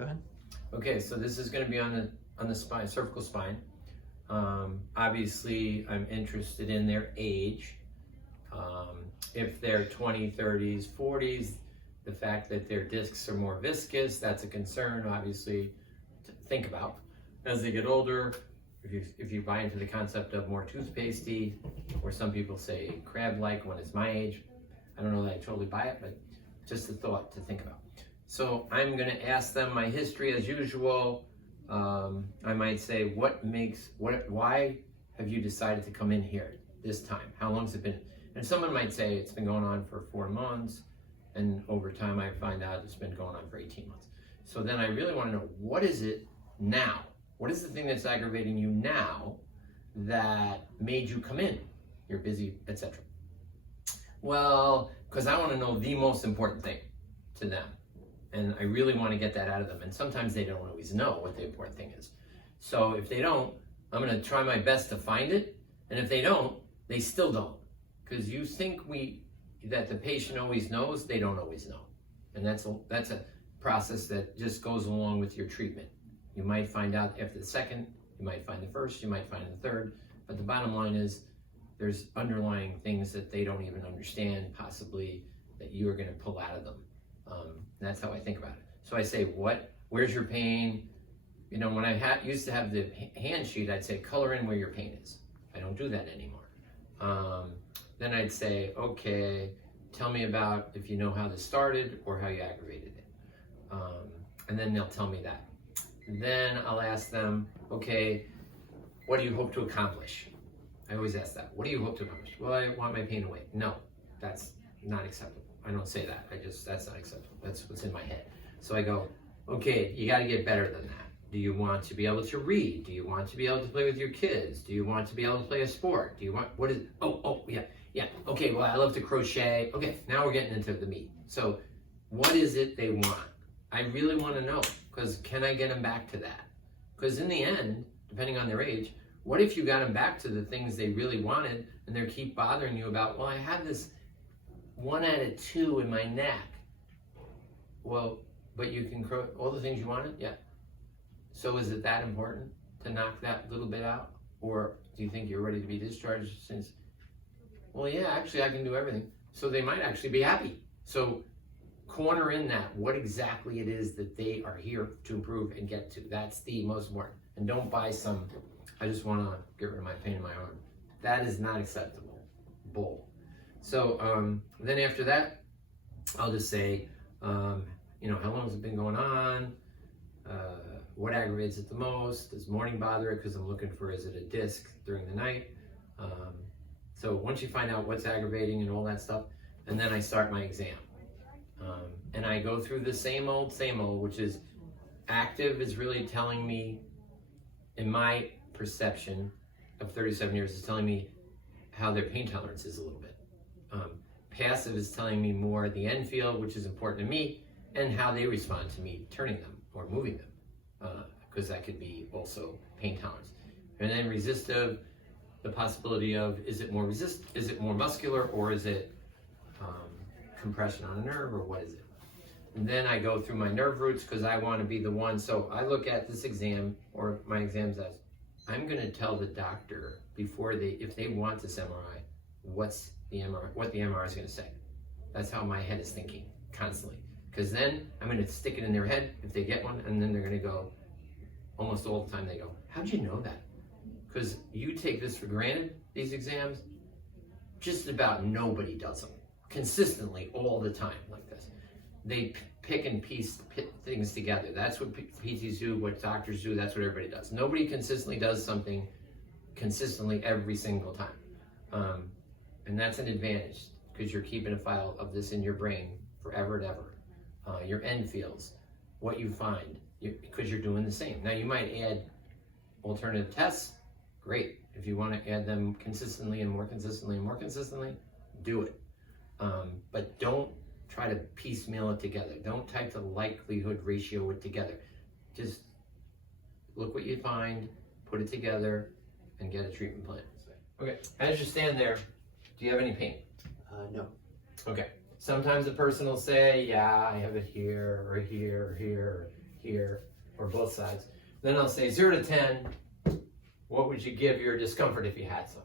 Go ahead. Okay, so this is going to be on the spine, cervical spine. Obviously, I'm interested in their age. If they're 20s, 30s, 40s, the fact that their discs are more viscous, that's a concern, obviously, to think about. As they get older, if you buy into the concept of more toothpastey, or some people say crab-like when it's my age, I don't know that I totally buy it, but just a thought to think about. So I'm going to ask them my history as usual. I might say, why have you decided to come in here this time? How long has it been? And someone might say it's been going on for 4 months, and over time I find out it's been going on for 18 months. So then I really want to know, what is it now? What is the thing that's aggravating you now that made you come in? You're busy, etc. Well, because I want to know the most important thing to them. And I really want to get that out of them. And sometimes they don't always know what the important thing is. So if they don't, I'm going to try my best to find it. And if they don't, they still don't. Because you think that the patient always knows, they don't always know. And that's a process that just goes along with your treatment. You might find out after the second, you might find the first, you might find the third. But the bottom line is there's underlying things that they don't even understand, possibly, that you are going to pull out of them. That's how I think about it. So I say, where's your pain? You know, when I used to have the hand sheet, I'd say, color in where your pain is. I don't do that anymore. Then I'd say, okay, tell me about if you know how this started or how you aggravated it. And then they'll tell me that. Then I'll ask them, okay, what do you hope to accomplish? I always ask that. What do you hope to accomplish? Well, I want my pain away. No, that's not acceptable. I don't say that. That's not acceptable. That's what's in my head. So I go, okay, you got to get better than that. Do you want to be able to read? Do you want to be able to play with your kids? Do you want to be able to play a sport? Do you want, what is, yeah. Okay, well, I love to crochet. Okay, now we're getting into the meat. So what is it they want? I really want to know, because can I get them back to that? Because in the end, depending on their age, what if you got them back to the things they really wanted and they keep bothering you about, well, I have this 1 out of 2 in my neck. Well, but you can all the things you wanted? Yeah. So is it that important to knock that little bit out? Or do you think you're ready to be discharged since, well, yeah, actually I can do everything. So they might actually be happy. So corner in that, what exactly it is that they are here to improve and get to. That's the most important. And don't buy some, I just want to get rid of my pain in my arm. That is not acceptable. Bull. So then after that, I'll just say, you know, how long has it been going on? What aggravates it the most? Does morning bother it? Because I'm looking for, is it a disc during the night? So once you find out what's aggravating and all that stuff, and then I start my exam. And I go through the same old, which is active is really telling me, in my perception of 37 years, is telling me how their pain tolerance is a little bit. Passive is telling me more the end field, which is important to me, and how they respond to me turning them or moving them, because that could be also pain tolerance. And then resistive, the possibility of, is it more muscular, or is it compression on a nerve, or what is it? And then I go through my nerve roots, because I want to be the one. So I look at this exam, or my exams, as I'm going to tell the doctor before if they want this MRI, what the MRI is going to say. That's how my head is thinking constantly. Because then I'm going to stick it in their head if they get one, and then they're going to go, almost all the time they go, how'd you know that? Because you take this for granted, these exams, just about nobody does them consistently all the time like this. They pick and piece things together. That's what PTs do, what doctors do, that's what everybody does. Nobody consistently does something consistently every single time. And that's an advantage, because you're keeping a file of this in your brain forever and ever. Your end fields, what you find, because you're doing the same. Now you might add alternative tests, great. If you want to add them consistently and more consistently and more consistently, do it. But don't try to piecemeal it together. Don't type the likelihood ratio it together. Just look what you find, put it together, and get a treatment plan. Okay, as you stand there, do you have any pain? No. Okay. Sometimes a person will say, yeah, I have it here, or here, or here. here, or both sides. Then I'll say 0 to 10, what would you give your discomfort if you had some?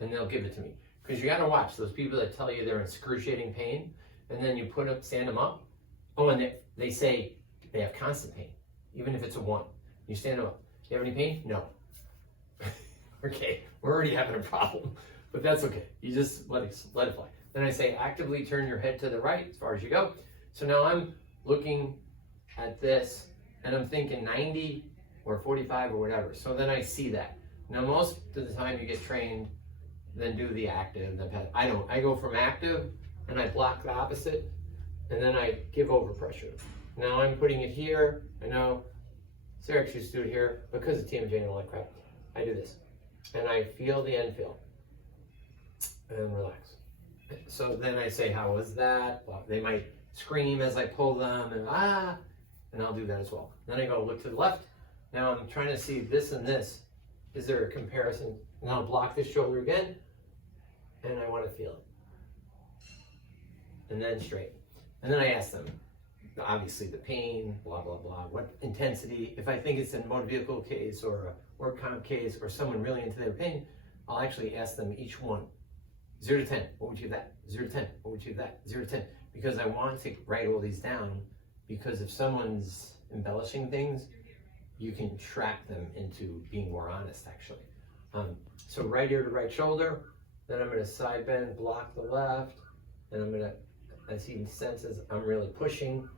And they'll give it to me. Because you gotta watch those people that tell you they're in excruciating pain, and then you stand them up. Oh, and they say they have constant pain, even if it's a 1. You stand them up. You have any pain? No. Okay, we're already having a problem, but that's okay. You just let it fly. Then I say actively turn your head to the right as far as you go. So now I'm looking at this, and I'm thinking 90 or 45 or whatever. So then I see that. Now most of the time you get trained, then do the active. I don't. I go from active, and I block the opposite, and then I give over pressure. Now I'm putting it here. I know Sarah used to do it here because of TMJ and all that crap. I do this, and I feel the end feel, and relax. So then I say, how was that? Well, they might scream as I pull them, and I'll do that as well. Then I go look to the left. Now I'm trying to see this and this. Is there a comparison? And I'll block this shoulder again, and I want to feel it. And then straight. And then I ask them, obviously the pain, blah, blah, blah, what intensity. If I think it's a motor vehicle case or a work comp case or someone really into their pain, I'll actually ask them each one. 0 to 10, what would you give that? 0 to 10, what would you give that? 0 to 10. Because I want to write all these down, because if someone's embellishing things, you can track them into being more honest, actually. So right ear to right shoulder, then I'm gonna side bend, block the left, and as he senses, I'm really pushing.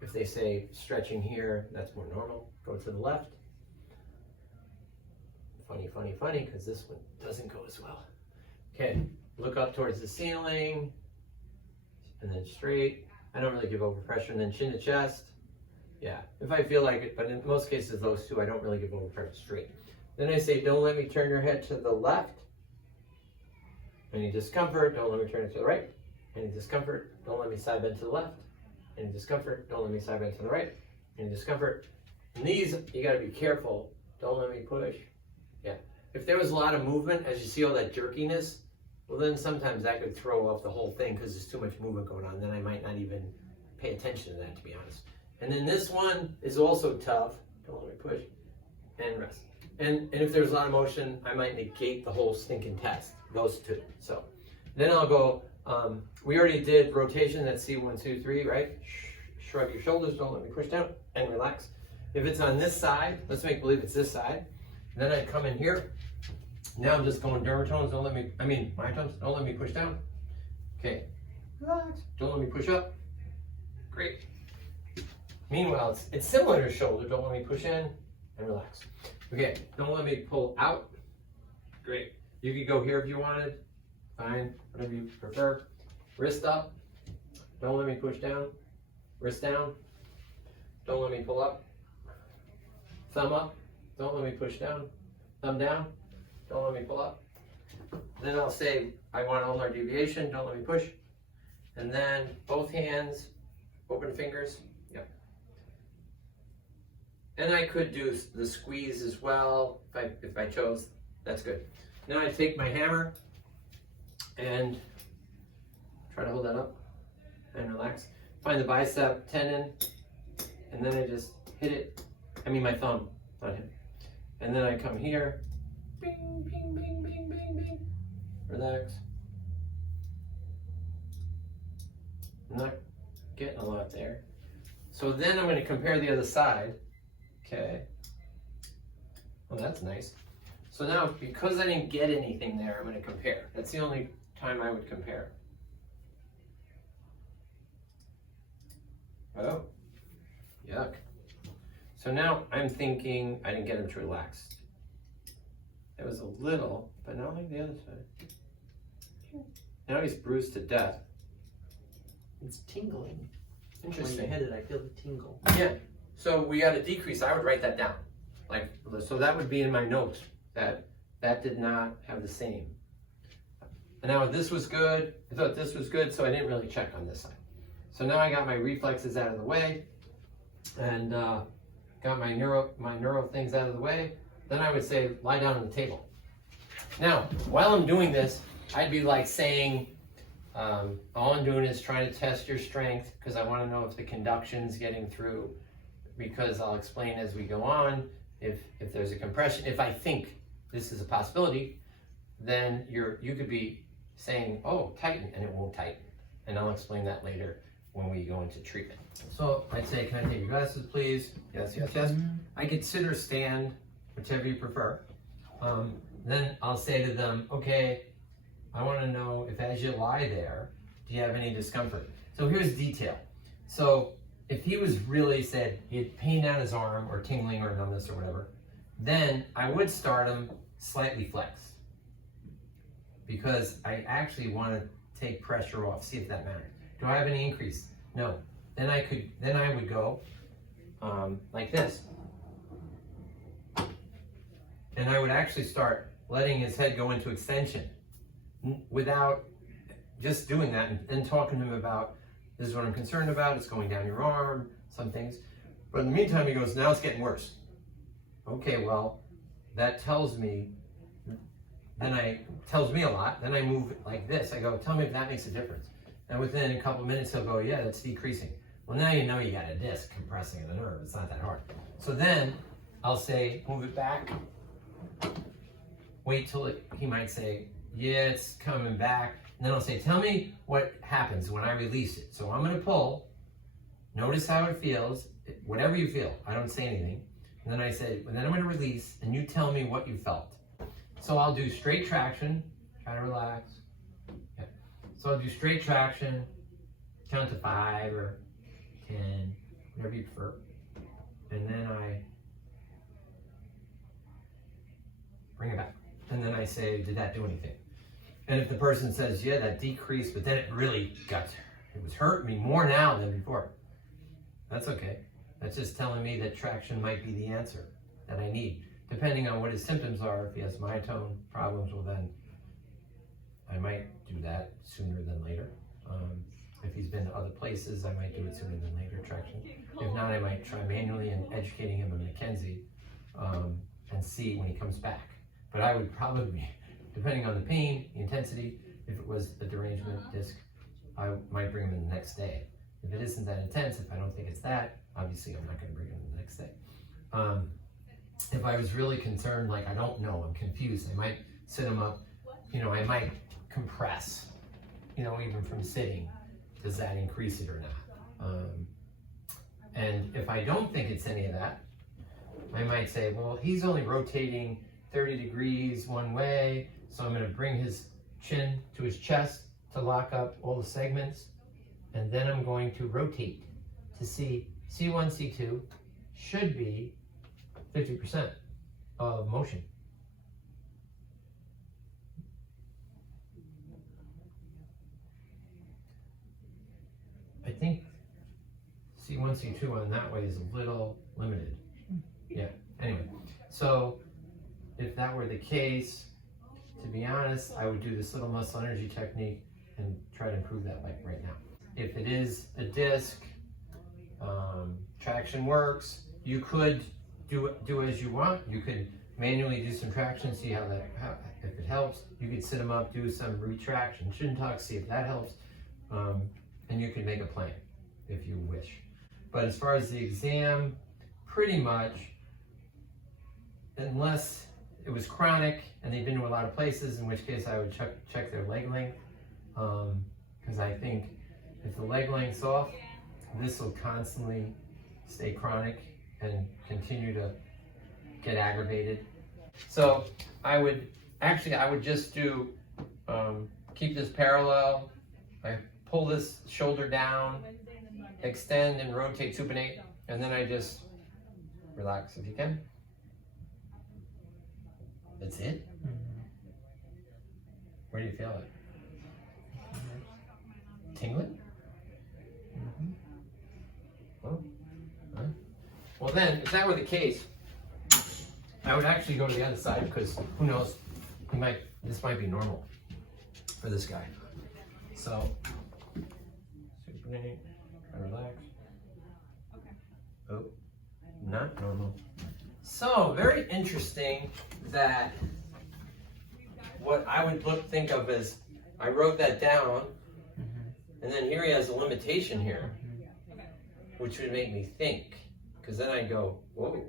If they say stretching here, that's more normal. Go to the left. Funny, funny, funny, because this one doesn't go as well. Okay, look up towards the ceiling, and then straight. I don't really give over pressure, and then chin to chest. Yeah, if I feel like it, but in most cases, those two, I don't really give over pressure, straight. Then I say, don't let me turn your head to the left. Any discomfort, don't let me turn it to the right. Any discomfort, don't let me side bend to the left. Any discomfort, don't let me side bend to the right. Any discomfort. And these, you gotta be careful. Don't let me push. Yeah. If there was a lot of movement, as you see all that jerkiness, well then sometimes that could throw off the whole thing because there's too much movement going on. Then I might not even pay attention to that, to be honest. And then this one is also tough. Don't let me push. And rest. And if there's a lot of motion, I might negate the whole stinking test. Those two. So then I'll go, we already did rotation, that's C1, 2, 3, right? Shrug your shoulders, don't let me push down, and relax. If it's on this side, let's make believe it's this side. Then I come in here. Now I'm just going dermatones, myotomes, don't let me push down. Okay, relax, don't let me push up. Great. Meanwhile, it's similar to shoulder, don't let me push in, and relax. Okay, don't let me pull out. Great. You could go here if you wanted. Fine, whatever you prefer. Wrist up. Don't let me push down. Wrist down. Don't let me pull up. Thumb up. Don't let me push down. Thumb down. Don't let me pull up. Then I'll say, I want ulnar deviation. Don't let me push. And then both hands, open fingers. Yep. And I could do the squeeze as well if I chose. That's good. Now I take my hammer and try to hold that up and relax. Find the bicep tendon, and then I just hit it. My thumb, not hit. And then I come here, bing, bing, bing, bing, bing, bing. Relax. I'm not getting a lot there. So then I'm going to compare the other side. Okay. Well, that's nice. So now, because I didn't get anything there, I'm going to compare. That's the only time I would compare. Oh, yuck. So now I'm thinking I didn't get him to relax. It was a little, but not like the other side. Now he's bruised to death. It's tingling. Interesting. When you hit it, I feel the tingle. Yeah. So we got a decrease. I would write that down. So that would be in my notes. That did not have the same. And now this was good. I thought this was good, so I didn't really check on this side. So now I got my reflexes out of the way, and got my neuro things out of the way. Then I would say, lie down on the table. Now, while I'm doing this, I'd be like saying, all I'm doing is trying to test your strength because I want to know if the conduction's getting through. because I'll explain as we go on, if there's a compression, if I think this is a possibility, then you could be saying, oh, tighten, and it won't tighten. And I'll explain that later when we go into treatment. So I'd say, can I take your glasses, please? Yes, yes, yes. I could sit or stand, whichever you prefer. Then I'll say to them, okay, I want to know if as you lie there, do you have any discomfort? So here's detail. So if he was really said he had pain down his arm or tingling or numbness or whatever, then I would start him slightly flexed, because I actually want to take pressure off, see if that matters. Do I have any increase? No. Then I would go like this. And I would actually start letting his head go into extension without just doing that, and then talking to him about, this is what I'm concerned about, it's going down your arm, some things. But in the meantime, he goes, now it's getting worse. Okay, well, that tells me a lot. Then I move it like this. I go, tell me if that makes a difference. And within a couple of minutes, he'll go, yeah, that's decreasing. Well, now you know you got a disc compressing the nerve. It's not that hard. So then I'll say, move it back. Wait till he might say, yeah, it's coming back. And then I'll say, tell me what happens when I release it. So I'm going to pull. Notice how it feels. Whatever you feel. I don't say anything. And then I say, and then I'm going to release, and you tell me what you felt. So I'll do straight traction. Try to relax. Yeah. So I'll do straight traction. Count to 5 or 10, whatever you prefer. And then I bring it back. And then I say, did that do anything? And if the person says, yeah, that decreased, but then it really it was hurting me more now than before, that's okay. That's just telling me that traction might be the answer that I need. Depending on what his symptoms are, if he has myotone problems, well then I might do that sooner than later. If he's been to other places, I might do it sooner than later, traction. If not, I might try manually and educating him on McKenzie and see when he comes back. But I would probably, depending on the pain, the intensity, if it was a derangement disc, I might bring him in the next day. If it isn't that intense, if I don't think it's that, obviously I'm not going to bring him in the next day. If I was really concerned, like I don't know, I'm confused, I might sit him up, I might compress, even from sitting. Does that increase it or not? And if I don't think it's any of that, I might say, well, he's only rotating 30 degrees one way, so I'm going to bring his chin to his chest to lock up all the segments, and then I'm going to rotate to see C1, C2 should be 50% of motion. I think C1, C2 on that way is a little limited. Yeah, anyway, so if that were the case, to be honest, I would do this little muscle energy technique and try to improve that like right now. If it is a disc, traction works. You could do as you want. You could manually do some traction, see if it helps. You could sit them up, do some retraction, chin tuck, see if that helps. And you can make a plan if you wish. But as far as the exam, pretty much, unless it was chronic and they've been to a lot of places, in which case I would check their leg length. Because I think if the leg length's off, this will constantly stay chronic and continue to get aggravated. So I would just do, keep this parallel. I pull this shoulder down, extend and rotate supinate, and then I just relax if you can. That's it? Where do you feel it? Tingling? Oh. Right. Well then, if that were the case, I would actually go to the other side, because who knows, this might be normal for this guy. So, supinate, try to relax. Oh, not normal. So, very interesting that what I would think of as, I wrote that down, and then here he has a limitation here, which would make me think, because then I go, whoa,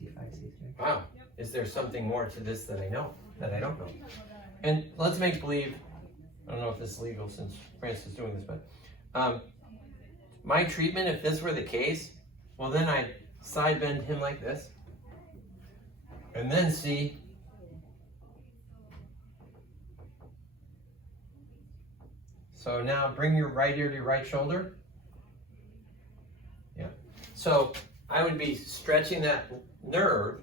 C5, C3. wow, is there something more to this that I know, that I don't know? And let's make believe, I don't know if this is legal since France is doing this, but my treatment, if this were the case, well then I'd side bend him like this, and then see, so now bring your right ear to your right shoulder. Yeah. So I would be stretching that nerve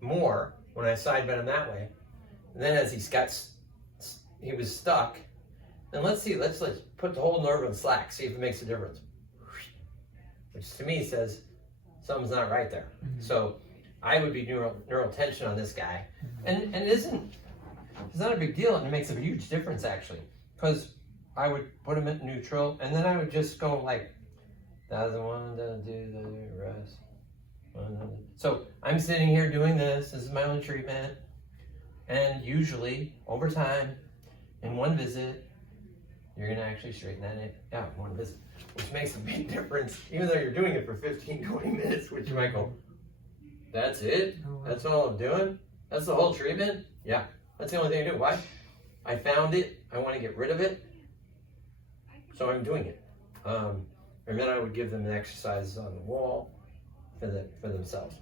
more when I side bend him that way. And then as he was stuck, then let's put the whole nerve in slack, see if it makes a difference. Which to me says something's not right there. Mm-hmm. So I would be neural tension on this guy. Mm-hmm. And it's not a big deal, and it makes a huge difference actually. Because I would put him in neutral, and then I would just go like, doesn't want to do the rest. So I'm sitting here doing this is my own treatment, and usually over time, in one visit, you're gonna actually straighten that out in one visit, which makes a big difference, even though you're doing it for 15, 20 minutes, which you might go, that's it? That's all I'm doing? That's the whole treatment? Yeah, that's the only thing I do. Why? I found it, I want to get rid of it, so I'm doing it. And then I would give them the exercises on the wall for themselves.